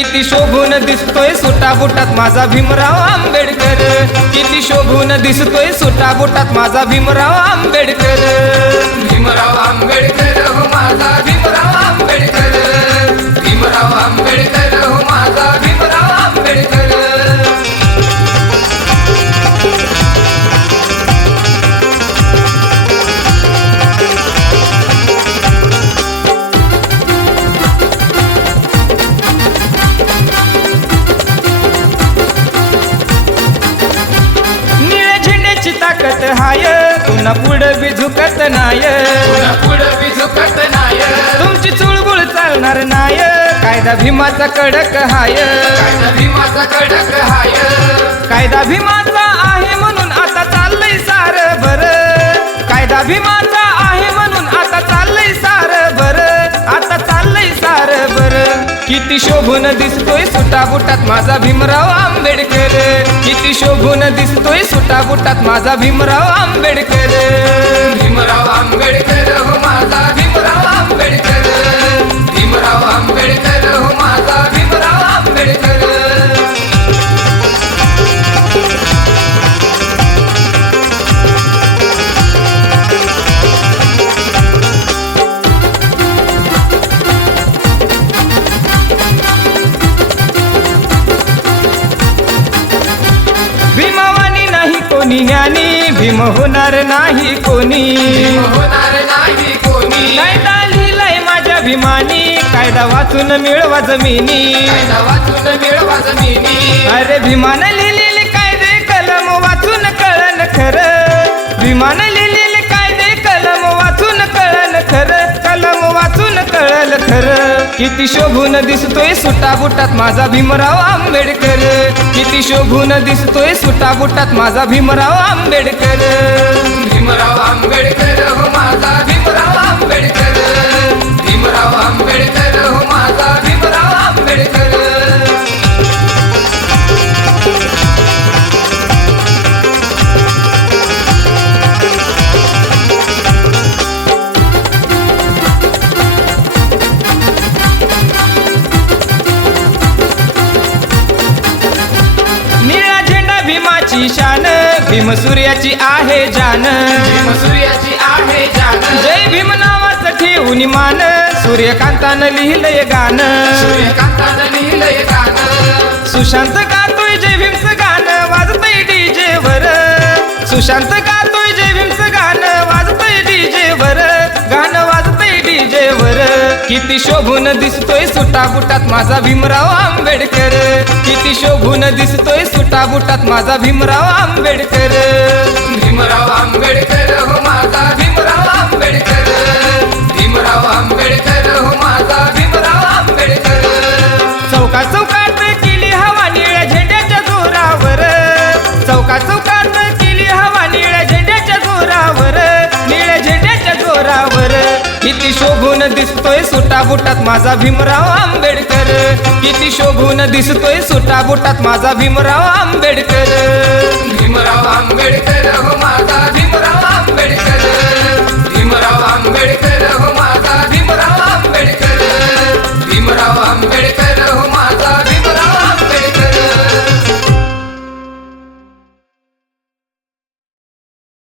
किती शोभून दिसतोय सुटा बुटात माझा भीमराव आंबेडकर, किती शोभून दिसतोय सुटा बुटात माझा भीमराव आंबेडकर। भीमराव आंबेडकर हो माझा भीमराव आंबेडकर, भीमराव आंबेडकर हो माझा भीमराव आंबेडकर। ताकत हाय पुन्हा पुढं बी झुकत नाय, पुन्हा पुढं बी झुकत नाय, तुमची चुळबुळ चालणार नाय, कायदा भीमाचा कडक हाय, कायदा भीमाचा कडक हाय, कायदा भीमाचा आहे म्हणून आता चाललंय सार बर, कायदा भीमाचा आहे म्हणून आता चाललंय सार बर, आता चाललंय सार बर। किती शोभून दिसतोय सुटा बुटात माझा भीमराव आंबेडकर, किती शोभून दिसतोय सुटा बुटात माझा भीमराव आंबेडकर। भीमराव आंबेडकर हो माझा भीमराव आंबेडकर, भीमराव आंबेडकर हो माझा भीमराव आंबेडकर। भीमावानी नाही कोणी ज्ञानी, भीम होणार नाही कोणी, होणार नाही कोणी, कायदा लिहिलाय माझ्या भीमानी, कायदा वाचून मिळवा जमिनी, कायदा वाचून मिळवा जमिनी। अरे भीमानं लिहिलेले कायदे कलम वाचून कळन खरं, भीमानं लिहिलेले कायदे कलम वाचून कळन खरं, कलम वाचून कळल खरं। किती शोभून दिसतोय सुटा बुटात माझा भीमराव आंबेडकर, किती शोभून दिसतोय सुटा बुटात माझा भीमराव आंबेडकर। भीमराव आंबेडकर हो माझा भीमराव आंबेडकर, भीमराव आंबेडकर हो माझा भीमराव आंबेडकर। निळा झेंडा भीमाची शान, भीम सूर्याची आहे जान, भीम सूर्याची आहे जान, जय भीम नावाचं ठेवून मान, सूर्यकांतानं लिहिलंय गाण, सूर्यकांतानं लिहिलंय गाणं, सुशांत गातोय जय भीमचं गाणं वाजतंय डीजे वर, सुशांत गातोय जय भीमचं गाणं वाजतंय डीजे वर, गाणं वाजतंय डीजे वर। किती शोभून दिसतोय सुटा बुटात माझा भीमराव आंबेडकर, किती शोभून दिसतोय सुटा बुटात माझा भीमराव आंबेडकर। भीमराव आंबेडकर हो माझा भीमराव आंबेडकर, भीमराव आंबेडकर हो माझा भीमराव आंबेडकर। चौका चौकात केली हवा निळ्या झेंड्याच्या जोरावर, चौका चौकात केली हवा निळ्या झेंड्याच्या जोरावर, निळ्या झेंड्याच्या जोरावर। किती शोभून दिसतोय सुटा बुटात माझा भीमराव आंबेडकर, किती शोभून दिसतोय सुटा बुटात माझा भीमराव आंबेडकर।